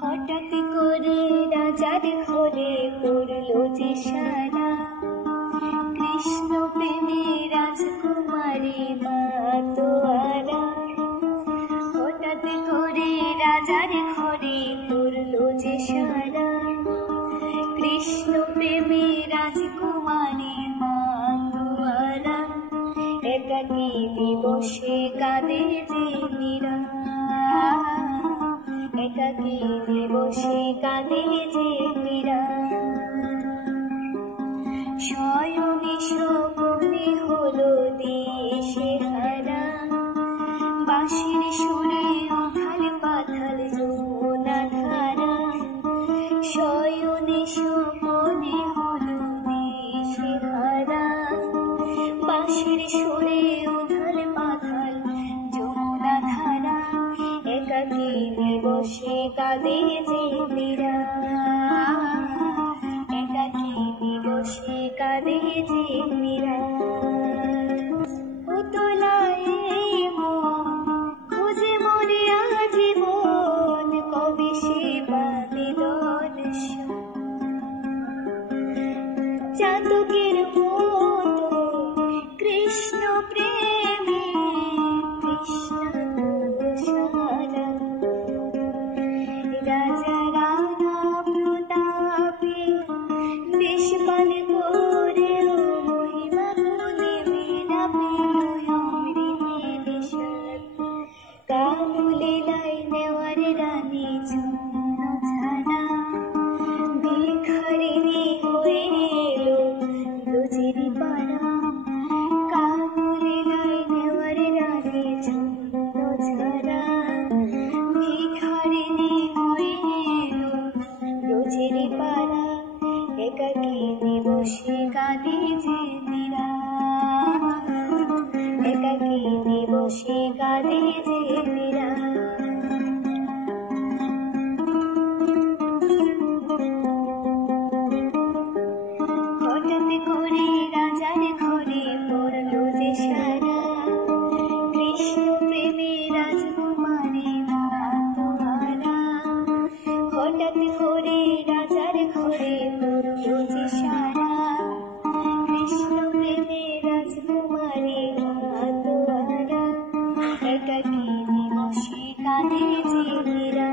হঠাৎ করে রাজার ঘরে পড়লো যে সারা, কৃষ্ণ প্রেমে রাজকুমারী মাতোয়ারা। হঠাৎ করে রাজার ঘরে পড়লো যে সারা, কৃষ্ণ প্রেমে রাজকুমারী মাতোয়ারা। একাকী দিবসে কাঁদে যে মীরা, একাকী দিবসে কাঁদে যে মীরা। শয়নে স্বপনে হলো দিশে হারা, বাঁশির সুরে উথাল পাথাল যমুনা ধারা। শয়নে স্বপনে হলো দিশে হারা, বাঁশির সুরে উথাল পাথাল যমুনা ধারা। একাকী দিবসে কাঁদে যে মীরা, একাকী দিবসে কাঁদে যে মীরা। উতলায় মন খুঁজে মরে আজীবন, কবে সে পাবে দর্শন। চাতকের মতো কৃষ্ণ প্রেমে কৃষ্ণ সারা। রাজা রাধা প্রতাপে দেশ পাল করেও মহিমা গুণে মেরা পেল অমৃতের স্বাদ। কানুলীলায় নেওয়ার রানী জন্য ছাড়া, ভিখারিণী হয়ে এলো ব্রজের পাড়া। কানুলীলায় নেওয়ার রানী জন্য ছাড়া, ভিখারিণী হয়ে এলো ব্রজের পাড়া। একাকী দিবসে কাঁদে যে মীরা, একাকী দিবসে কাঁদে যে মীরা। হঠাৎ করে রাজার ঘরে পড়লো যে সারা, কৃষ্ণ প্রেমে রাজকুমারী মাতোয়ারা। হঠাৎ করে রাজার ঘরে পড়লো যে সারা, কৃষ্ণ প্রেমে রাজকুমারী মাতোয়ারা। একাকী দিবসে কাঁদে যে মীরা।